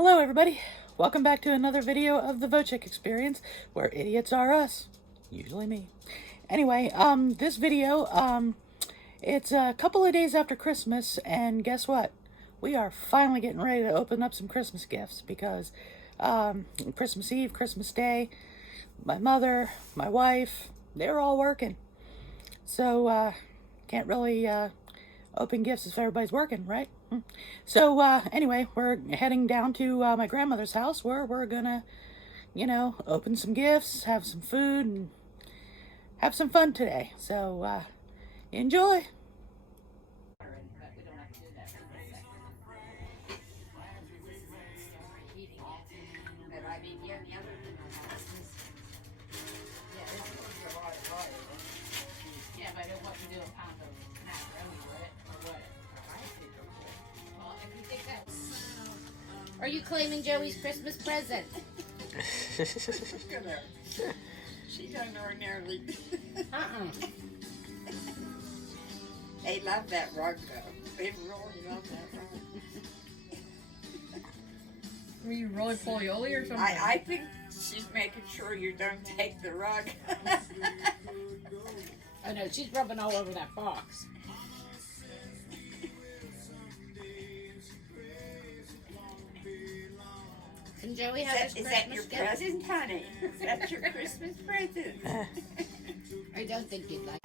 Hello everybody, welcome back to another video of the Vocek experience, where idiots are us. Usually me. Anyway, this video, it's a couple of days after Christmas, and guess what? We are finally getting ready to open up some Christmas gifts, because, Christmas Eve, Christmas Day, my mother, my wife, they're all working. So, can't really, open gifts if everybody's working, right? So, anyway, we're heading down to my grandmother's house where we're gonna, open some gifts, have some food, and have some fun today. So, enjoy! Yeah, but I don't want to do a pound of macaroni with it, or what? Well, if you take that. Are you claiming Joey's Christmas present? She don't ordinarily. Uh-uh. They love that rug though. They really love that rug. Were you rolling polioli or something? I think she's making sure you don't take the rug. Oh no, she's rubbing all over that box. Can Joey have his Is Christmas that your gift? present, honey? Is that your Christmas present? I don't think you'd like.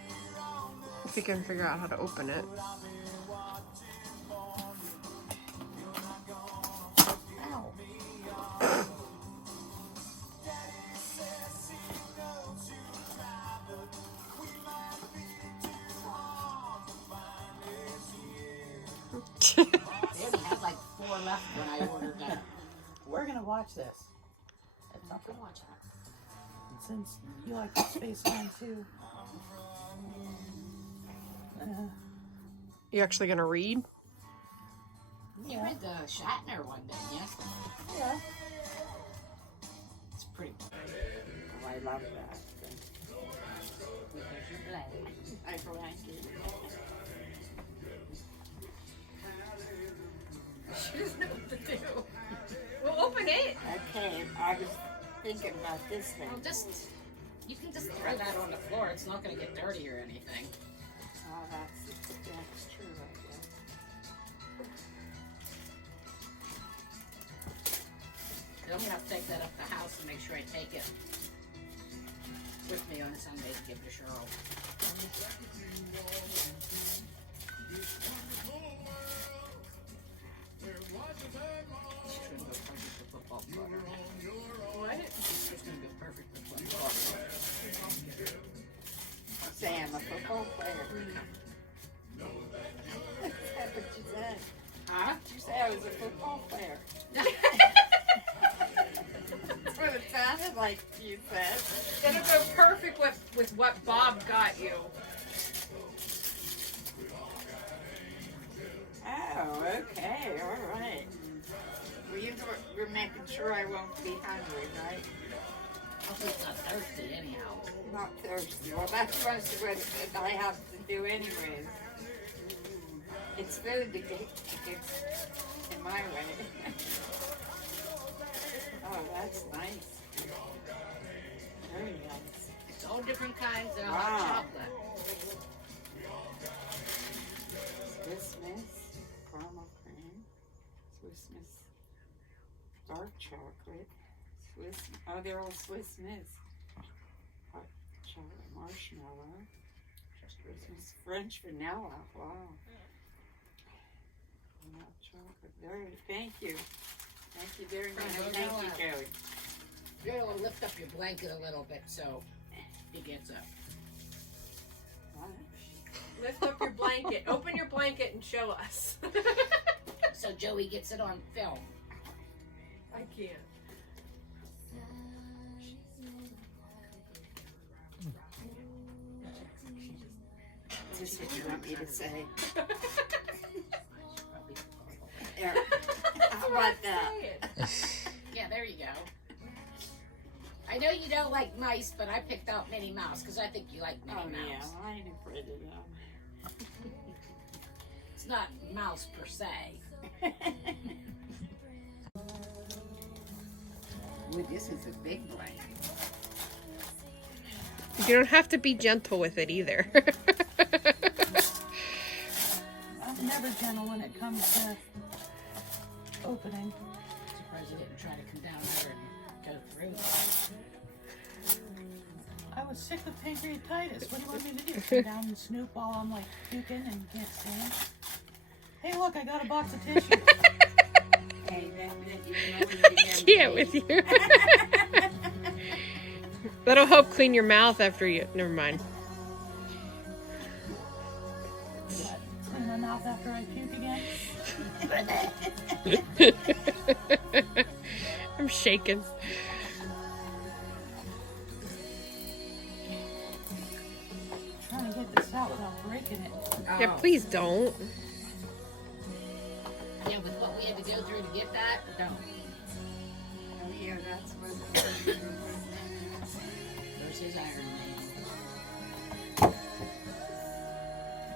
If you can figure out how to open it. Ow. They only had like 4 left when I ordered that. We're gonna watch this. It's not good watch that. Since you like the space line too. You actually gonna read? You read the Shatner one, didn't you? Yeah. It's pretty. Oh, I love that. Because you're black. I like it. She doesn't know what to do. Well, open it. Okay, I was thinking about this thing. Well, you can just throw that on the floor. It's not going to get dirty or anything. Oh, that's true, I guess. I'm going to have to take that up the house and make sure I take it with me on Sunday to give to Cheryl. She's going to go perfect with football butter. What? She's going to go perfect with football butter. Say I'm a football player. That's what you said. Huh? Did you say I was a football player? That's what it sounded like you said. It'll go perfect with what Bob got you. Oh, okay, all right. Well, you're making sure I won't be hungry, right? Hopefully it's not thirsty anyhow. Not thirsty. Well, that's what I have to do anyways. It's food that gets in my way. Oh, that's nice. Very nice. It's all different kinds of Wow. hot chocolate. Swiss Miss caramel cream, Swiss Miss dark chocolate, they're all Swiss Miss. Hot chocolate marshmallow, Swiss Miss French vanilla. Wow. Hot chocolate. Thank you. Thank you very much. Thank you, Joey. You're going to lift up your blanket a little bit so he gets up. What? Lift up your blanket. Open your blanket and show us. So Joey gets it on film. I can't. Is this what you want me to say? There. How about that? Yeah, there you go. I know you don't like mice, but I picked out Minnie Mouse because I think you like Minnie Oh, Mouse. yeah, I ain't afraid of them. It's not mouse per se. Well, this is a big blanket. You don't have to be gentle with it either. I'm never gentle when it comes to opening. Surprised you didn't try to come down there and go through. I was sick with pancreatitis. What do you want me to do? Sit down and snoop while I'm like puking and can't stand? Hey, look, I got a box of tissue. Hey, that you can always I remember can't me. with you. That'll help clean your mouth after you. Never mind. What? Clean my mouth after I puke again? I'm shaking. Trying to get this out without breaking it. Yeah, please don't. Yeah, with what we had to go through to get that, don't. Oh, yeah, that's what Versus Iron Man.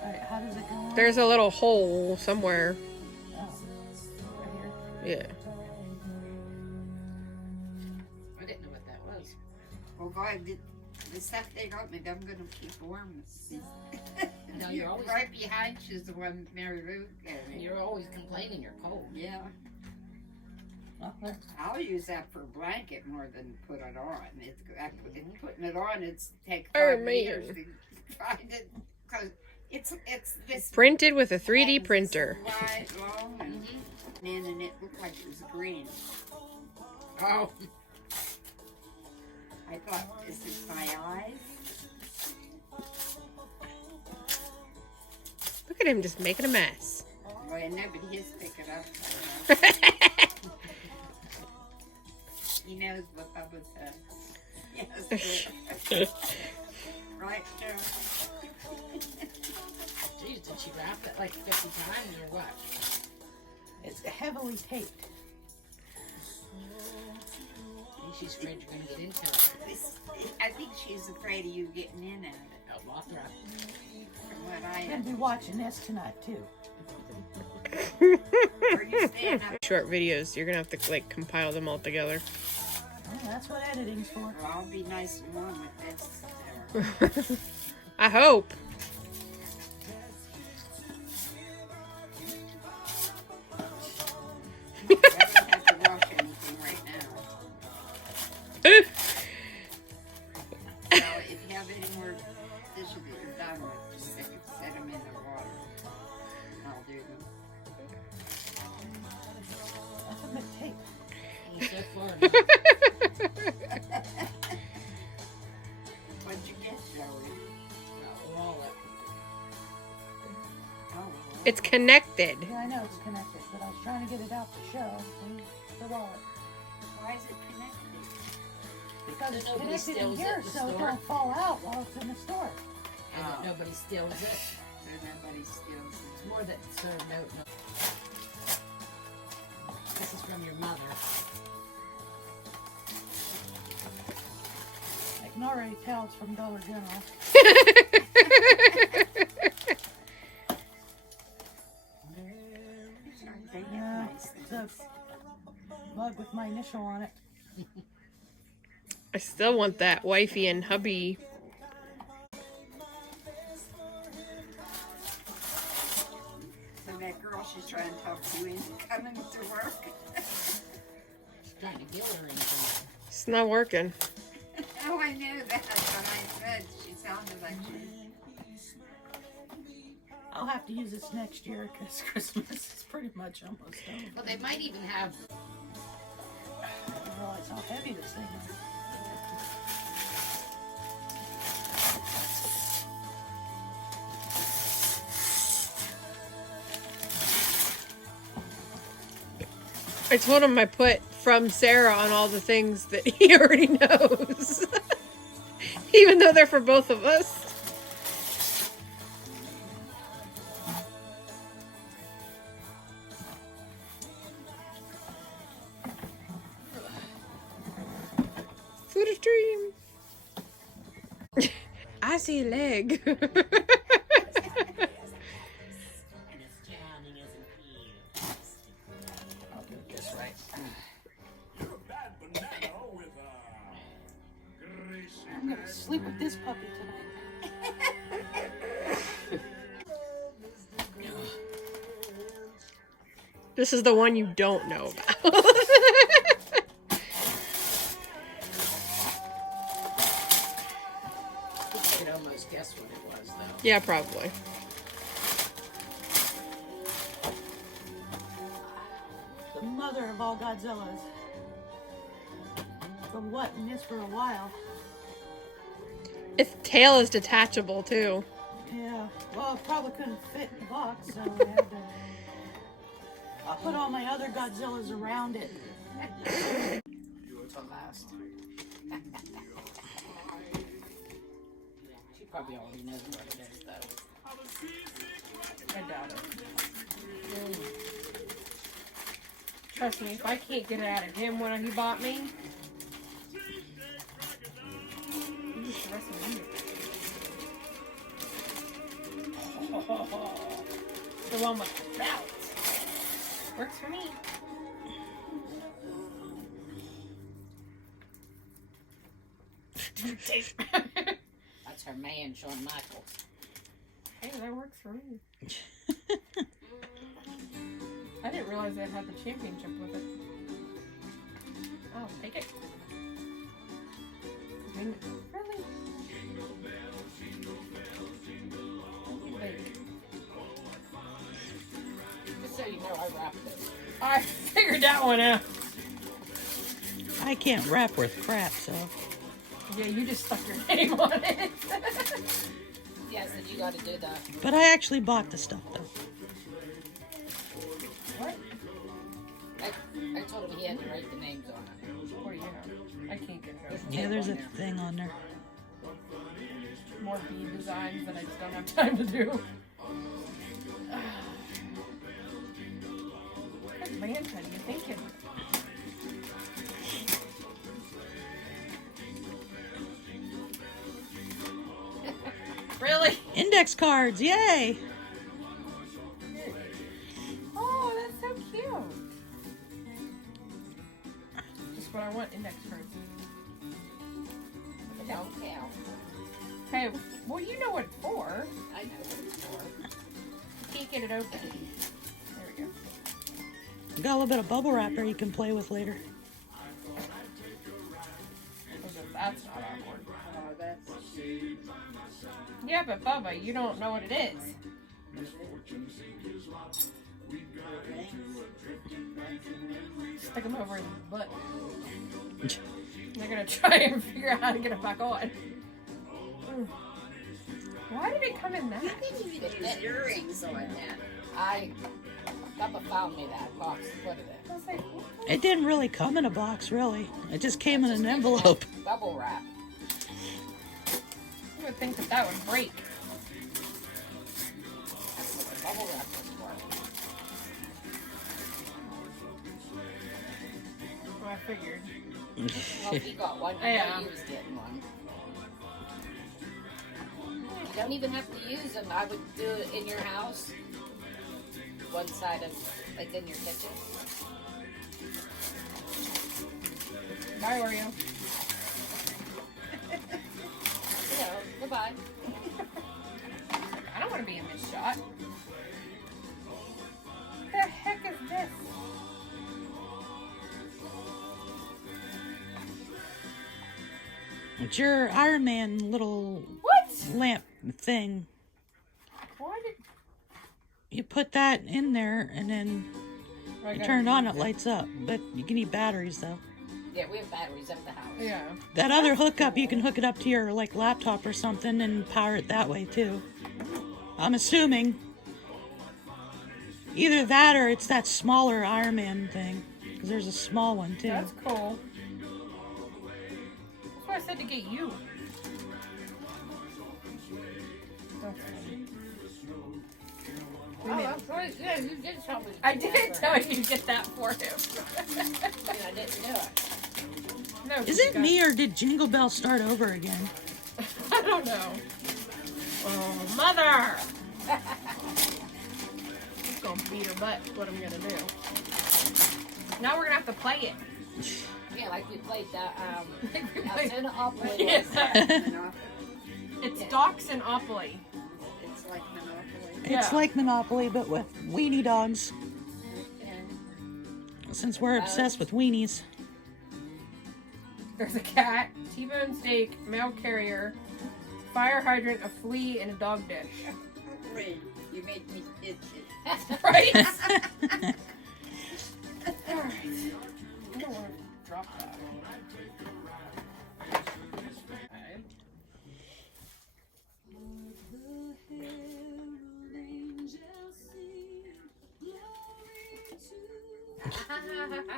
Alright, how does it go on? There's a little hole somewhere. Oh, right here. Yeah. I didn't know what that was. Well, God, the stuff they got me, I'm going to keep warm. No, you're always right behind you's the one Mary Lou gave me. you're always complaining you're cold. Yeah, Okay. I'll use that for a blanket more than put it on. Putting it on, it's take Oh, 5 man. years to find it because it's this Printed with a 3D thing, this printer. wide, long, and it looked like it was green. Oh. I thought, is it my eyes? Look at him just making a mess. Well, nobody has picked it up. He knows what Bubba said. Yes. Right, Joe? Jeez, did she wrap it like 50 times or what? It's heavily taped. Maybe she's afraid you're gonna get into it. I think she's afraid of you getting in at it. Oh, Mothra. From what I I'm gonna be watching this tonight too. Are you staying up? Short videos. You're gonna have to like compile them all together. Oh, that's what editing's for. Well, I'll be nice and warm with this. I hope. I don't have to wash anything right now. Well, if you have any more dishes that you're done with, just set them in the water. And I'll do them. That's a bit tape. And so far, What'd you get, Joey? wallet. Oh, It's connected. Yeah, I know it's connected, but I was trying to get it out to show. See? The wallet. why is it connected? Because it's Nobody connected in steals it here at the so it store? don't fall out while it's in the store. And that nobody steals it. So nobody steals it. It's more that sir note. This is from your mother. I can already tell it's from Dollar General. They have Yeah, nice it's a things. mug with my initial on it. I still want that wifey and hubby. So that girl, she's trying to talk you into coming to work. She's trying to guilt her into it. It's not working. Oh, I knew that when I said she sounded like she. I'll have to use this next year because Christmas is pretty much almost over. Well, they might even have. I didn't realize how heavy this thing is. I told him I put from Sarah on all the things that he already knows. Even though they're for both of us. Food stream. I see a leg. I'll do it this right. I'm gonna sleep with this puppy tonight. This is the one you don't know about. You could almost guess what it was, though. Yeah, probably. The mother of all Godzillas. Been wanting this for a while. Its tail is detachable too. Yeah, well, it probably couldn't fit in the box, so I had to. I'll put all my other Godzillas around it. Yours on last. She probably already knows what it is, though. I doubt it. Trust me, if I can't get it out of him when he bought me. The one with the belt. Works for me. That's her man, Shawn Michaels. Hey, that works for me. I didn't realize they had the championship with it. Oh, take it. Really? Just so you know, I wrapped it. I figured that one out. I can't wrap with crap, so. Yeah, you just stuck your name on it. Yes, and you got to do that. But I actually bought the stuff, though. What? I told him he had to write the names on it. What do you know? I can't get those. Yeah, there's a thing on there. More bead designs that I just don't have time to do. Good lantern, you thinking? Really? Index cards, yay! Oh, that's so cute. Just what I want, index cards. Don't count. Hey, well, you know what it's for. I know what it's for. You can't get it open. There we go. Got a little bit of bubble wrap there you can play with later. That's not awkward. That's... Yeah, but Bubba, you don't know what it is. Stick them over his butt. They're gonna try and figure out how to get it back on. Why did it come in that? Use earrings on that. Papa found me that box to put it in. I was like, what? It didn't really come in a box, really. It just came in an envelope. Bubble wrap. You would think that that would break. That's what the bubble wrap was for. Well, I figured. Well, if he got one, you Yeah. know he was getting one. You don't even have to use them. I would do it in your house. One side of, like in your kitchen. Bye, Oreo. You know, goodbye. I don't want to be in this shot. What the heck is this? It's your Iron Man little What? lamp thing. Why did... You put that in there and then you turn it on, it lights up. But you can need batteries though. Yeah, we have batteries at the house. Yeah. That other hookup, you can hook it up to your like laptop or something and power it that way too. I'm assuming either that or it's that smaller Iron Man thing, because there's a small one too. That's cool. That's why I said to get you. Oh, that's right. Yeah, you did tell me. I did tell you to get that for him. And I didn't do it. No, Is it me or did Jingle Bell start over again? I don't know. Oh, mother! I'm gonna beat her butt. Is what I'm gonna do. Now we're gonna have to play it. Yeah, Yeah, like we played the Monopoly. Yes. Monopoly. It's Docks and Opoly. It's like Monopoly. It's Yeah. like Monopoly, but with weenie dogs. Okay. Since we're obsessed with weenies. There's a cat, T-bone steak, mail carrier, fire hydrant, a flea, and a dog dish. Ray, you make me itchy. Right? Alright. I don't want to drop that.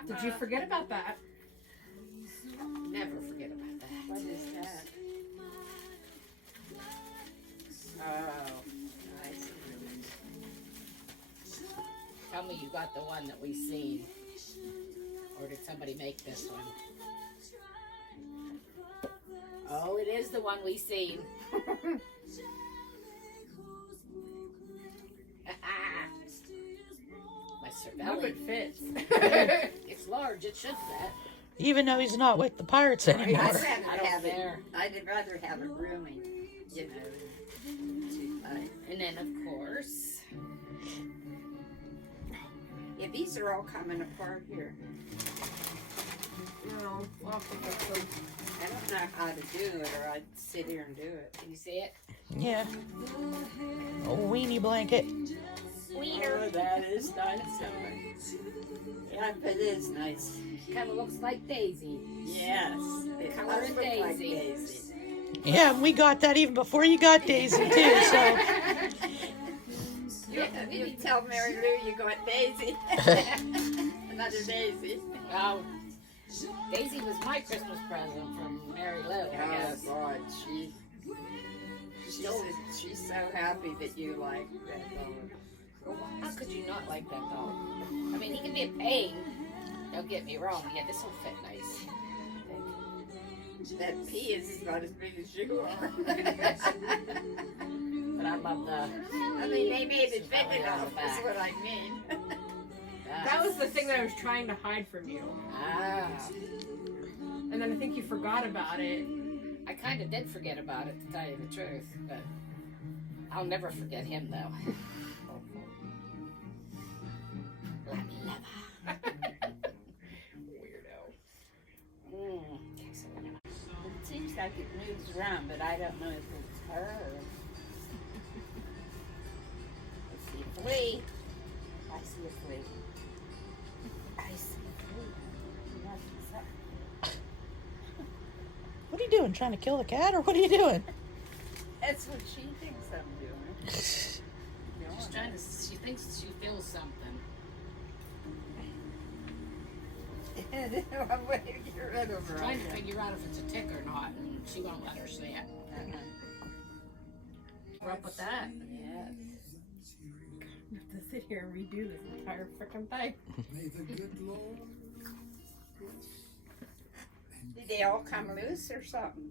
Did you forget about that? Never forget about that. What is that? Oh, I see. Tell me you got the one that we seen. Or did somebody make this one? Oh, it is the one we seen. My Hope cervelli. it fits. It's large, it should fit. Even though he's not with the pirates I'd anymore. rather I don't have it. care. I'd rather have it rooming, you know. Too tight. And then, of course, Yeah, these are all coming apart here. No, I'll pick up some. I don't know how to do it, or I'd sit here and do it. can you see it? Yeah. A weenie blanket. Oh, that is nice. Yeah, it is nice. Kind of looks like Daisy. Yes, it Color does of look like Daisy. Daisy. Yeah, we got that even before you got Daisy too, so. You tell Mary Lou you got Daisy. Another Daisy. Well, Daisy was my Christmas present from Mary Lou, I Oh guess. God, she's so happy that you like that dog. How could you not like that dog? I mean, he can be a pain. Don't get me wrong. Yeah, this will fit nice. That pea is about as big as you are. But I love the. I mean, they made it big Belly on enough. the That's back. what I mean. That was the thing that I was trying to hide from you. Ah, And then I think you forgot about it. I kind of did forget about it, to tell you the truth. But I'll never forget him, though. Weirdo. Okay, so we're gonna. It seems like it moves around, but I don't know if it's her. Let's see, flea. I see a flea. I see a flea. What's that? What are you doing? Trying to kill the cat, or what are you doing? That's what she thinks I'm doing. She's trying to. She thinks she feels something. I'm waiting to get rid of her. Trying to figure out if it's a tick or not, and she won't let her see it. We're up with that. Yes. I have to sit here and redo this entire freaking thing. Did they all come loose or something?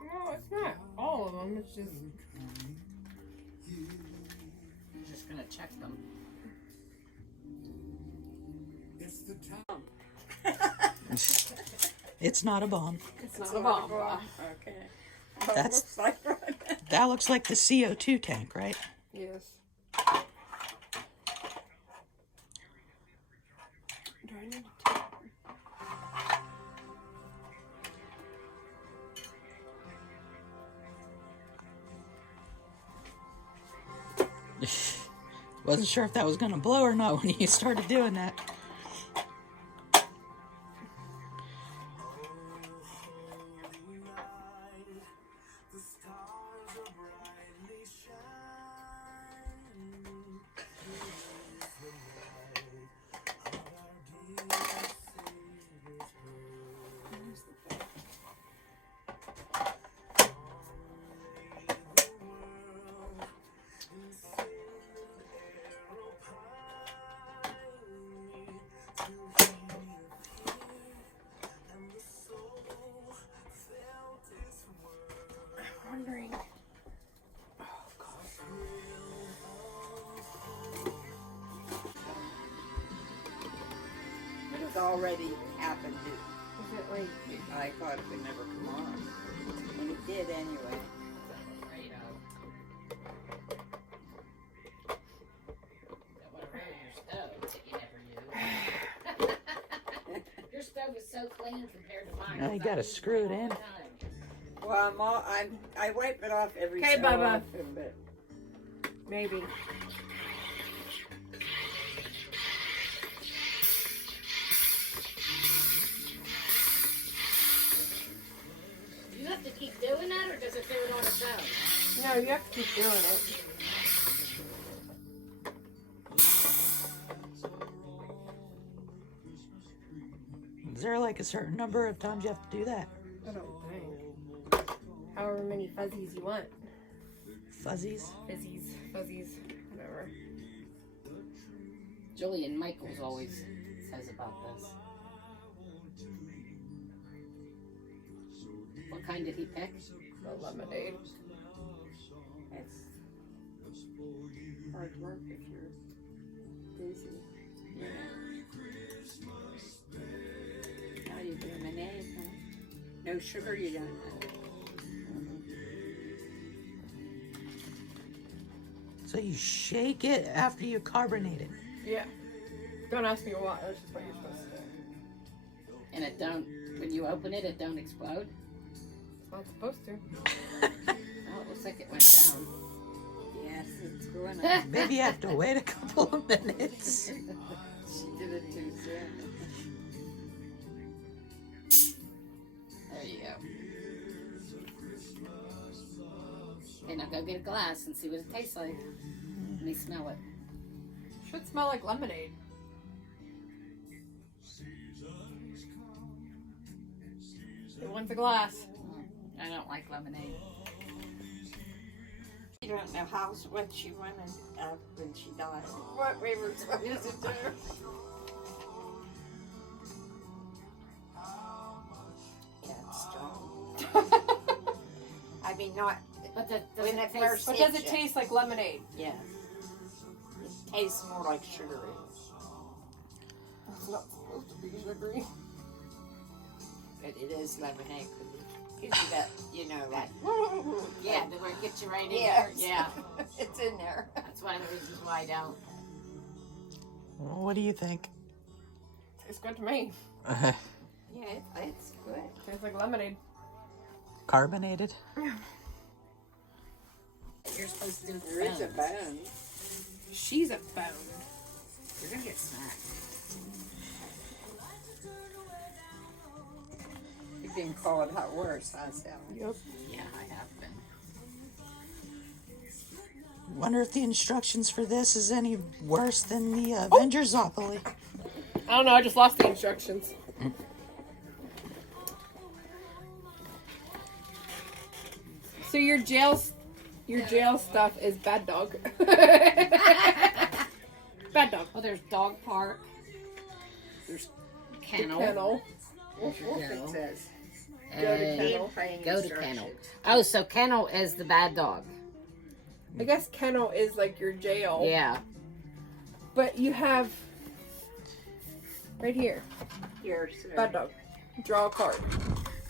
Oh, it's not all of them. It's just. I'm just gonna check them. It's not a bomb. It's not a bomb. Okay. Oh, That's- looks like one. That looks like the CO2 tank, right? Yes. Do I need to take? Wasn't sure if that was going to blow or not when you started doing that. already happened. Is it like... I thought it would never come on. And it did anyway. Your stove is so clean compared to mine. Now you gotta screw it in. Well, I wipe it off every Okay, so Bubba. often, but Maybe. You have to keep doing that, or does it do it on its own? No, you have to keep doing it. Is there like a certain number of times you have to do that? I don't think. However many fuzzies you want. Fuzzies? Fuzzies, whatever. Julian Michaels always says about this. What kind did he pick? The lemonade. it's hard work if you're busy. Yeah. How do you do lemonade, huh? No sugar, you don't have. So you shake it after you carbonate it. Yeah. Don't ask me why. That's just what you're supposed to do. And it don't, when you open it, it don't explode? It's not supposed to. Oh, it looks like it went down. Yes, it's going up. Maybe you have to wait a couple of minutes. She did it too soon. There you go. Okay, now go get a glass and see what it tastes like. Let me smell it. Should smell like lemonade. Who wants a glass? I don't like lemonade. You don't know what she wanted when she died. What we were supposed to do. Yeah, it's strong. I mean, not But does when it it taste... first But hits does it you. taste like lemonade? Yes. It tastes more like sugary. It's not supposed to be sugary. But it is lemonade. 'Cause it gives you that, you know, like, Yeah, the where it gets you right in yes. there. Yeah. It's in there. That's one of the reasons why I don't. Well, what do you think? Tastes good to me. Yeah, it's good. Tastes like lemonade. Carbonated? You're supposed to do There is a bone. She's a bone. You're gonna get smacked. You've been called hot worse, huh, Sally? Yep. Yeah, I have been. Wonder if the instructions for this is any worse than the Avengersopoly. I don't know, I just lost the instructions. So your jail stuff is bad dog. Bad dog. Well, there's dog park. There's kennel. Kennel. There's your It go. says. Go to kennel. Go to kennel. Oh, so kennel is the bad dog. I guess kennel is like your jail. Yeah. But you have right here, Here, sir. bad dog. Draw a card.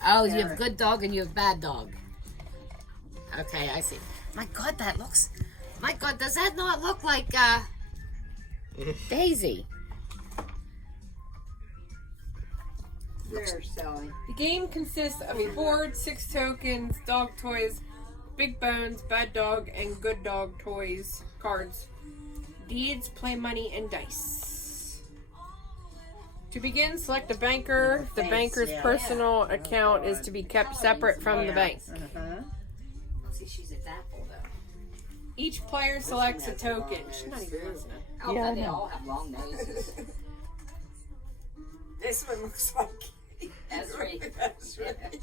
Oh, you have good dog and you have bad dog. Okay, I see. My God, that looks... My God, does that not look like, Daisy? There, Sally. The game consists of a board, 6 tokens, dog toys, big bones, bad dog, and good dog toys, cards, deeds, play money, and dice. To begin, select a banker. The banker's personal account is to be kept separate from the bank. Uh-huh. See, she's at that though. Each player selects a token. She's not even listening. Oh, Yeah, I they know. all have long noses. This one looks like That's right. That's right.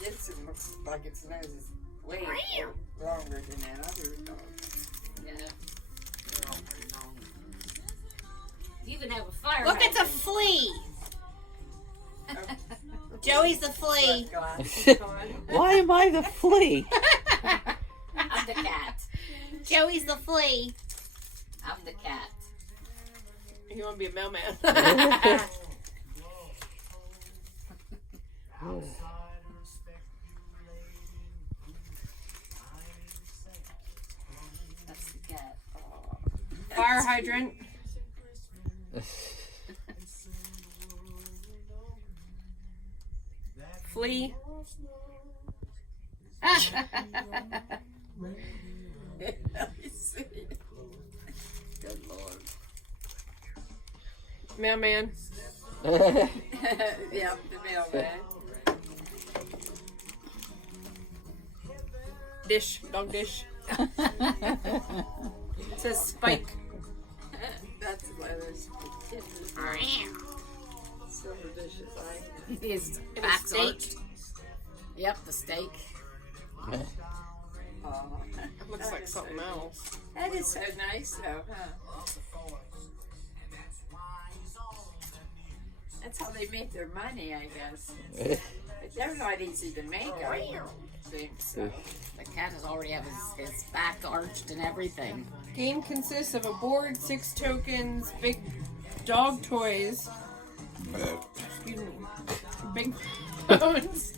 This one looks like its nose is way longer than that other dog. Yeah. They're all pretty long. You even have a fire. Look, it's a flea. Joey's the flea. Why am I the flea? I'm the cat. Joey's the flea. I'm the cat. You want to be a mailman? That's the cat. Oh. Fire hydrant. Flea. Good Lord. Mailman. Yeah, the mailman. Dish. Dog dish. It says Spike. That's why there's silver dishes. His And a back's steak. arched. Yep, the steak. Oh, It looks like something else. that is so nice, though, huh? That's how they make their money, I guess. But they're not easy to make, I think so. The cat has already have his back arched and everything. Game consists of a board, 6 tokens, big dog toys. Excuse me. Big bones,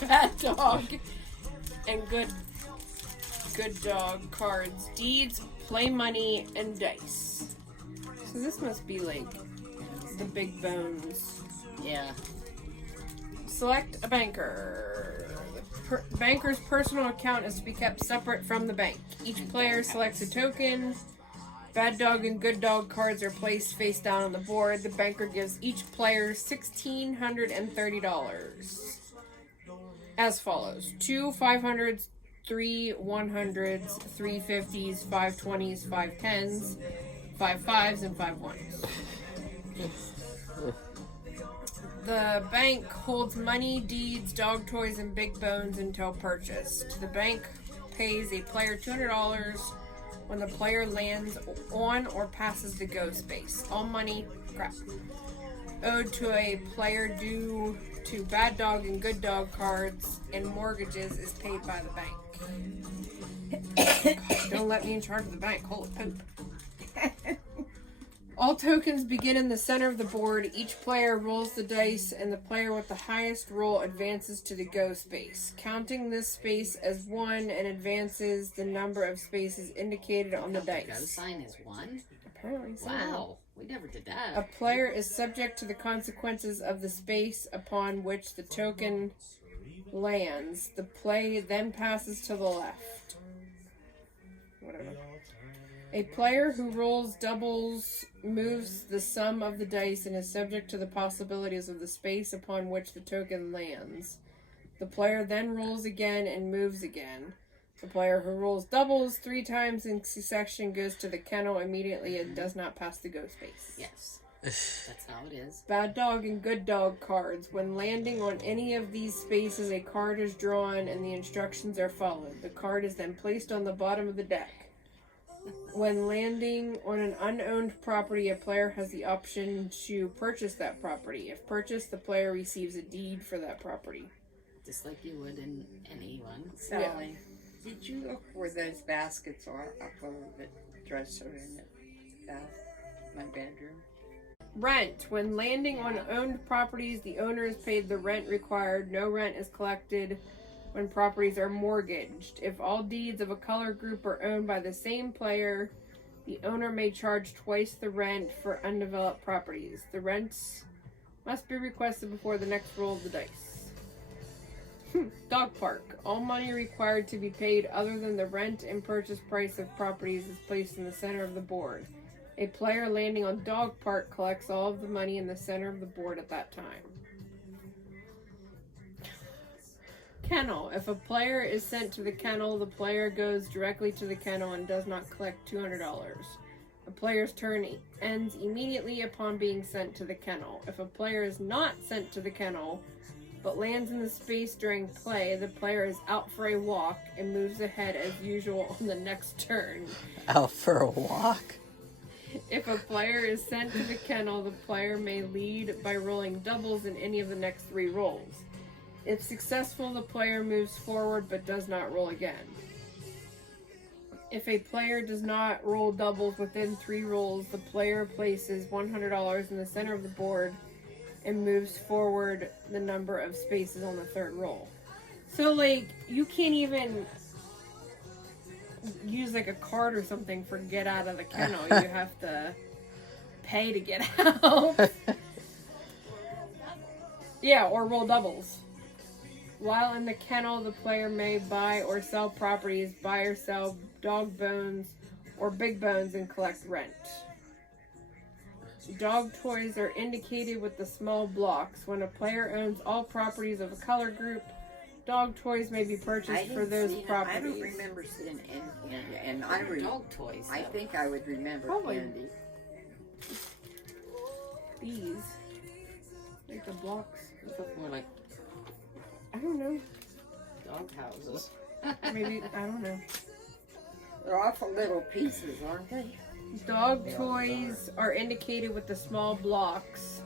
bad dog, and good dog cards, deeds, play money, and dice. So this must be like the big bones. Yeah. Select a banker. The banker's personal account is to be kept separate from the bank. Each player selects a token. Bad dog and good dog cards are placed face down on the board. The banker gives each player $1,630. As follows: 2 500s, 3 100s, 3 50s, 5 20s, 5 10s, 5 5s, and 5 1s. The bank holds money, deeds, dog toys, and big bones until purchased. The bank pays a player $200 when the player lands on or passes the go space. All money owed to a player due to bad dog and good dog cards and mortgages is paid by the bank. God, don't let me in charge of the bank. Holy poop. All tokens begin in the center of the board. Each player rolls the dice, and the player with the highest roll advances to the go space, counting this space as 1 and advances the number of spaces indicated on the Go dice. sign is 1. Apparently so. Wow, we never did A that. player is subject to the consequences of the space upon which the token lands. The play then passes to the left. Whatever. A player who rolls doubles moves the sum of the dice and is subject to the possibilities of the space upon which the token lands. The player then rolls again and moves again. The player who rolls doubles 3 times in succession goes to the kennel immediately and does not pass the go space. Yes. That's how it is. Bad dog and good dog cards. When landing on any of these spaces, a card is drawn and the instructions are followed. The card is then placed on the bottom of the deck. When landing on an unowned property, a player has the option to purchase that property. If purchased, the player receives a deed for that property. Just like you would in anyone. Sally, did you look where those baskets are up over the dresser in the my bedroom? Rent. When landing on owned properties, the owner is paid the rent required. No rent is collected when properties are mortgaged. If all deeds of a color group are owned by the same player, the owner may charge twice the rent for undeveloped properties. The rents must be requested before the next roll of the dice. Dog park. All money required to be paid other than the rent and purchase price of properties is placed in the center of the board. A player landing on dog park collects all of the money in the center of the board at that time. Kennel. If a player is sent to the kennel, the player goes directly to the kennel and does not collect $200. A player's turn ends immediately upon being sent to the kennel. If a player is not sent to the kennel, but lands in the space during play, the player is out for a walk and moves ahead as usual on the next turn. Out for a walk? If a player is sent to the kennel, the player may lead by rolling doubles in any of the next 3 rolls. If successful, the player moves forward but does not roll again. If a player does not roll doubles within 3 rolls, the player places $100 in the center of the board and moves forward the number of spaces on the 3rd roll. So, like, you can't even use, like, a card or something for get out of the kennel. You have to pay to get out. Yeah, or roll doubles. While in the kennel, the player may buy or sell properties, buy or sell dog bones or big bones, and collect rent. Dog toys are indicated with the small blocks. When a player owns all properties of a color group, dog toys may be purchased for those properties. I don't remember seeing any, and Dog toys. I think I would remember Probably. candy. These, like the blocks. Those look more like I don't know. dog houses. Maybe, I don't know. They're awful little pieces, aren't they? Dog toys are indicated with the small blocks.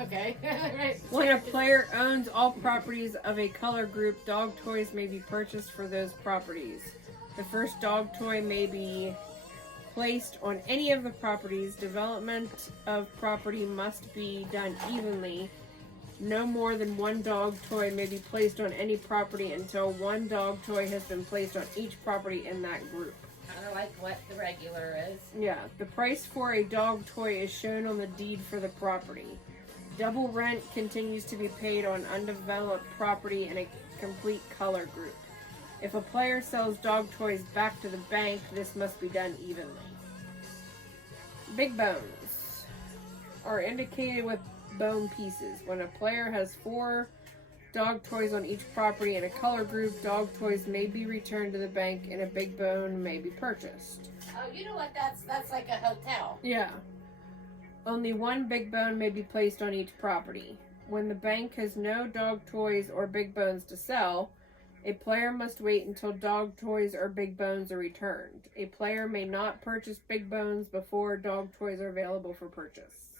Okay. Right. When a player owns all properties of a color group, dog toys may be purchased for those properties. The first dog toy may be placed on any of the properties. Development of property must be done evenly. No more than 1 dog toy may be placed on any property until 1 dog toy has been placed on each property in that group. Kind of like what the regular is. Yeah, the price for a dog toy is shown on the deed for the property. Double rent continues to be paid on undeveloped property in a complete color group. If a player sells dog toys back to the bank, this must be done evenly. Big bones are indicated with bone pieces. When a player has 4 dog toys on each property in a color group, dog toys may be returned to the bank and a big bone may be purchased. Oh, you know what? That's like a hotel. Yeah. Only 1 big bone may be placed on each property. When the bank has no dog toys or big bones to sell, a player must wait until dog toys or big bones are returned. A player may not purchase big bones before dog toys are available for purchase.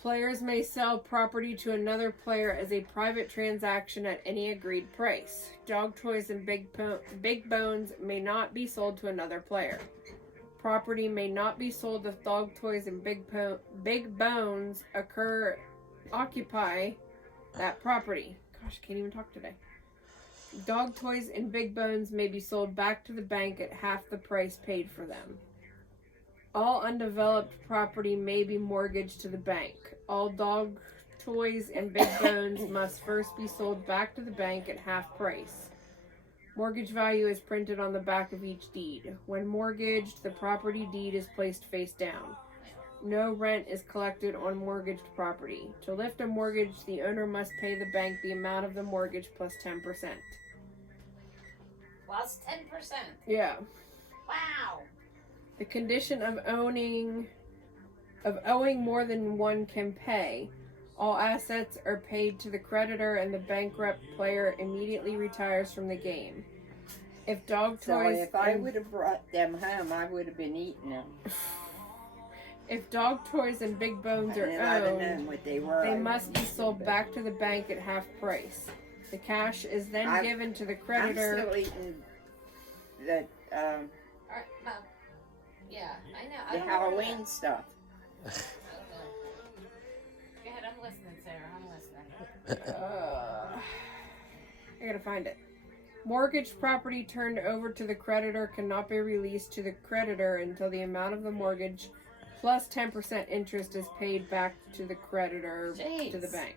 Players may sell property to another player as a private transaction at any agreed price. Dog toys and big bones may not be sold to another player. Property may not be sold if dog toys and big bones occupy that property. Gosh, I can't even talk today. Dog toys and big bones may be sold back to the bank at half the price paid for them. All undeveloped property may be mortgaged to the bank. All dog toys and big bones must first be sold back to the bank at half price. Mortgage value is printed on the back of each deed. When mortgaged, the property deed is placed face down. No rent is collected on mortgaged property. To lift a mortgage, the owner must pay the bank the amount of the mortgage plus 10%. Plus 10%. Yeah. Wow. The condition of owing more than one can pay. All assets are paid to the creditor and the bankrupt player immediately retires from the game. If dog So toys if I would have brought them home, I would have been eating them. If dog toys and big bones are And I'd have known owned, what they were. they must be sold back to the bank at half price. The cash is then given to the I'm creditor. still eating the All right, Mom. Yeah, I know. I the don't know where Halloween stuff. that- Go ahead, I'm listening, Sarah. I'm listening. I gotta find it. Mortgage property turned over to the creditor cannot be released to the creditor until the amount of the mortgage plus 10% interest is paid back to the creditor to the bank.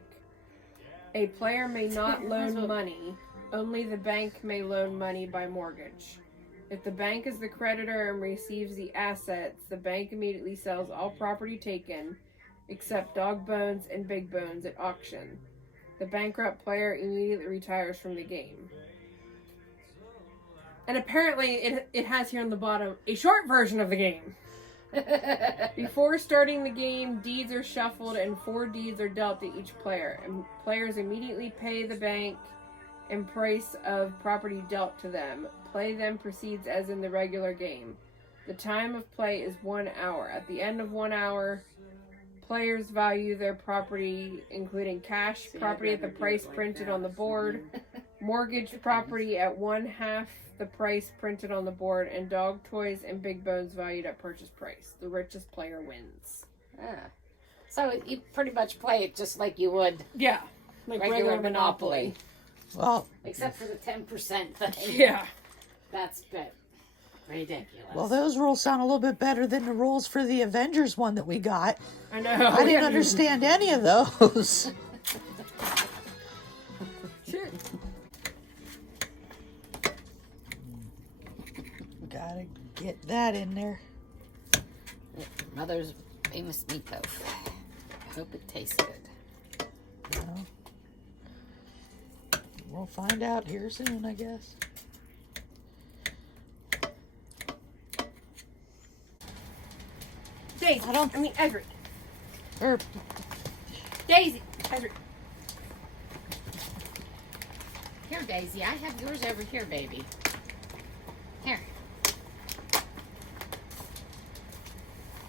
A player may not loan money. Only the bank may loan money by mortgage. If the bank is the creditor and receives the assets, the bank immediately sells all property taken, except dog bones and big bones, at auction. The bankrupt player immediately retires from the game. And apparently, it has here on the bottom a short version of the game. Before starting the game, deeds are shuffled and 4 deeds are dealt to each player. And players immediately pay the bank and price of property dealt to them. Play then proceeds as in the regular game. The time of play is 1 hour. At the end of 1 hour, players value their property, including cash, property at the price printed on the board, Mortgage property at 1/2 the price printed on the board, and dog toys and big bones valued at purchase price. The richest player wins. So you pretty much play it just like you would Yeah. Like regular Monopoly. Well, Except for the 10% thing. Yeah. That's bit ridiculous. well, those rules sound a little bit better than the rules for the Avengers one that we got. I know. I didn't understand any of those. Sure. Gotta get that in there. Mother's famous meatloaf. Hope it tastes good. Well, we'll find out here soon, I guess. Daisy. I mean, Edric. Or, Daisy. Edric. Here, Daisy, I have yours over here, baby. Here.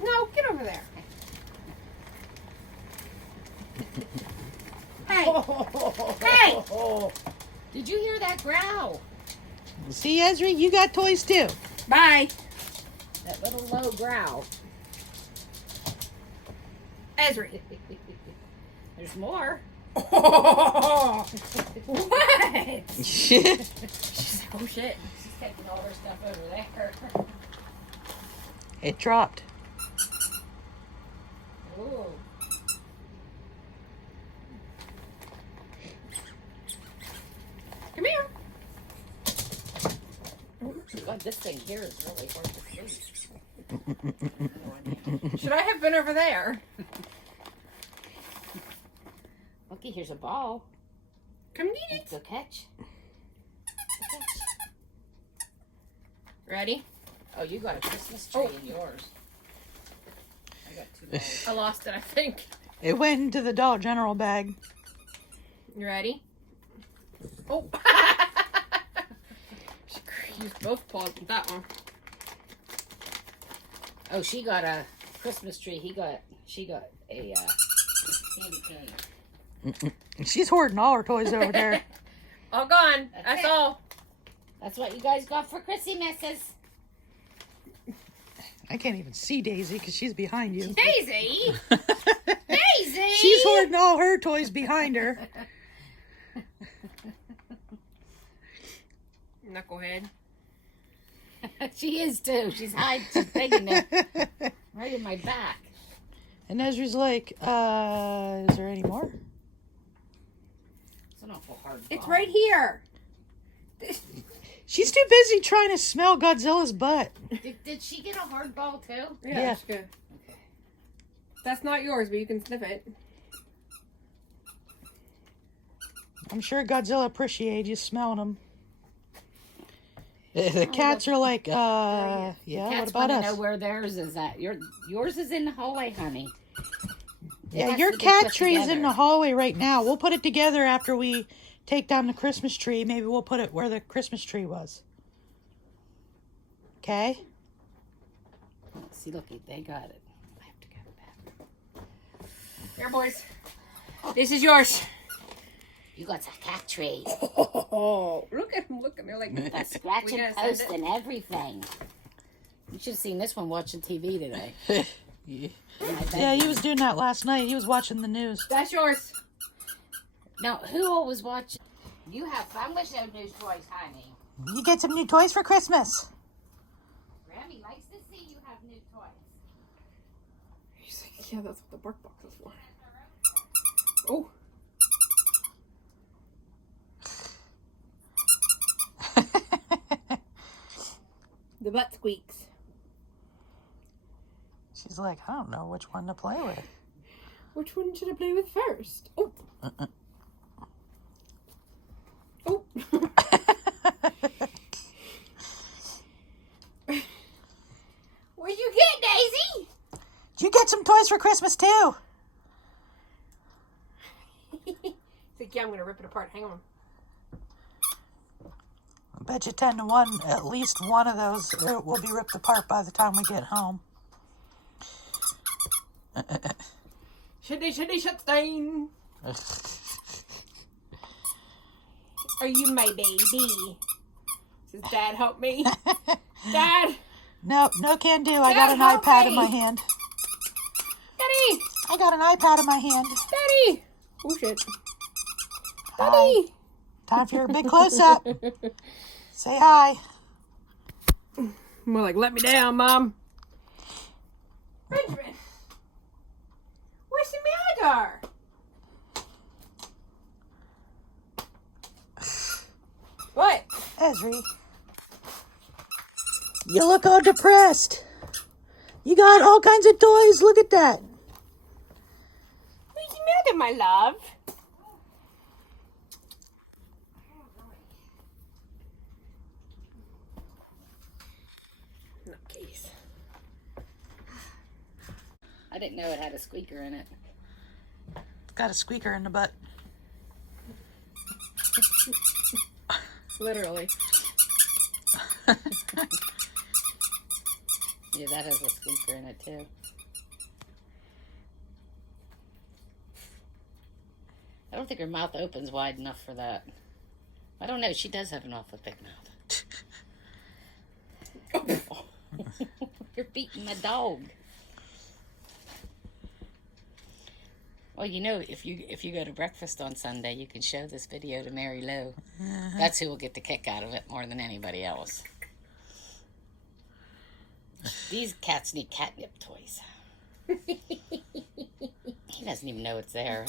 No, get over there. Hey. Hey. Did you hear that growl? see, Ezra, you got toys too. Bye. That little low growl. Ezra. There's more. Oh. What? Shit. Oh, shit. She's taking all her stuff over there. It dropped. Ooh. Come here. God, this thing here is really hard to see. Should I have been over there? Looky, here's a ball. Come get it. Go catch. Go catch. Ready? Oh, you got a Christmas tree in yours. I got 2 balls. I lost it, I think. It went into the Dollar General bag. You ready? Oh. She used both paws with that one. Oh, she got a Christmas tree. She got a candy cane. She's hoarding all her toys over there. All gone. That's That's it. all. That's what you guys got for Christmases. I can't even see Daisy because she's behind you. Daisy! Daisy! She's hoarding all her toys behind her. Knucklehead. She is too. She's hiding. She's taking it right in my back. And Ezra's like, is there any more? It's an awful hard It's ball. right here. She's too busy trying to smell Godzilla's butt. Did she get a hard ball too? Yeah. That's good. Okay. That's not yours, but you can sniff it. I'm sure Godzilla appreciates you smelling them. The cats are like, yeah, what Cats about want to us? know where theirs is at. Yours is in the hallway, honey. It Yeah, has your to be cat put tree is in together. the hallway right now. We'll put it together after we take down the Christmas tree. Maybe we'll put it where the Christmas tree was. Okay? See, look, they got it. I have to go back. Here, boys. This is yours. You got a cat tree. Oh, look at them looking. They're like, Got scratch We and gotta post send it. and everything. You should have seen this one watching TV today. Yeah, he was doing that last night. He was watching the news. that's yours. Now, who always watches? You have fun with those new toys, honey. You get some new toys for Christmas. Grammy likes to see you have new toys. She's like, yeah, that's what the bark box is for. Oh. The butt squeaks. She's like, I don't know which one to play with. Which one should I play with first? Oh. Oh. What'd you get, Daisy? Did you get some toys for Christmas too? It's like, yeah, I'm gonna rip it apart. Hang on. I bet you 10 to 1, at least one of those will be ripped apart by the time we get home. Shitty, Shutstein. Are you my baby? Says Dad, help me. Dad! No can do. I got Dad, an help iPad me. in my hand. Daddy! I got an iPad in my hand. Daddy! Oh shit. Hi. Daddy! Time for your big close-up. Say hi. More like, let me down, Mom. Benjamin! Where's the matter? What? Esri. You look all depressed. You got all kinds of toys. Look at that. Where's the matter, my love? Nutcase. I didn't know it had a squeaker in it. Got a squeaker in the butt. Literally. Yeah, that has a squeaker in it too. I don't think her mouth opens wide enough for that. I don't know. She does have an awful big mouth. You're beating my dog. Well, you know, if you go to breakfast on Sunday, you can show this video to Mary Lou. That's who will get the kick out of it more than anybody else. These cats need catnip toys. He doesn't even know it's there.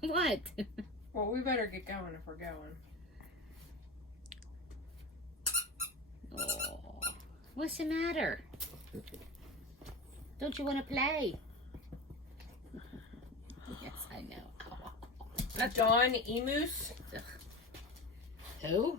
What? Well, we better get going if we're going. Oh, what's the matter? Don't you want to play? Yes, I know. Dawn Emus? Who?